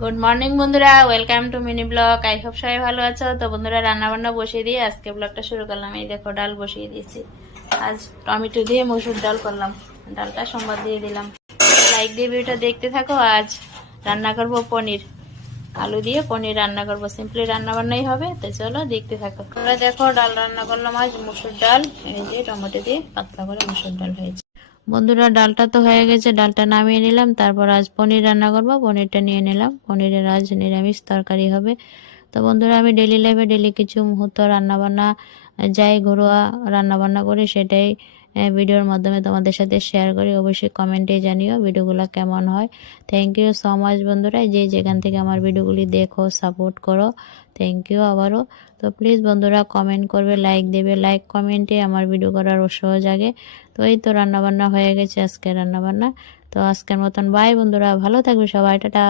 Good morning বন্ধুরা, welcome to mini blog. I hope সবাই ভালো আছো। তো বন্ধুরা, রান্না বান্না বসিয়ে দিয়ে আজকে ব্লগটা শুরু করলাম। এই দেখো, ডাল বসিয়ে দিয়েছি। আজ টমেটো দিয়ে মসুর ডাল করলাম। ডালটা সোমবার দিয়ে দিলাম। লাইক দিয়ে ভিডিওটা দেখতে থাকো। আজ রান্না করব পনির, আলু দিয়ে পনির রান্না করব। সিম্পলি রান্না বান্নাই হবে, তো চলো দেখতে থাকো। তোমরা দেখো, ডাল রান্না করলাম আজ মসুর ডাল। এই যে টমেটো দিয়ে পাতলা করে মসুর ডাল হয়েছে। বন্ধুরা, ডালটা তো হয়ে গেছে, ডালটা নামিয়ে নিলাম। তারপর আজ পনির রান্না করবো, পনিরটা নিয়ে নিলাম। পনিরের আজ নিরামিষ তরকারি হবে। তো বন্ধুরা, আমি ডেলি লাইফে ডেলি কিছু মুহূর্ত রান্নাবান্না যাই ঘরোয়া রান্নাবান্না করি, সেটাই ভিডিওর মাধ্যমে তোমাদের সাথে শেয়ার করি। অবশ্যই কমেন্টে জানিও ভিডিওগুলো কেমন হয়। থ্যাংক ইউ সো মাচ বন্ধুরা, যে যেখান থেকে আমার ভিডিওগুলি দেখো, সাপোর্ট করো। থ্যাংক ইউ আবারও। তো প্লিজ বন্ধুরা, কমেন্ট করবে, লাইক দেবে। লাইক কমেন্টে আমার ভিডিও করার উৎসাহ জাগে। তো এই তো রান্নাবান্না হয়ে গেছে, আজকে রান্নাবান্না। তো আজকের মতন বাই বন্ধুরা, ভালো থাকবে সবাই, টাটা।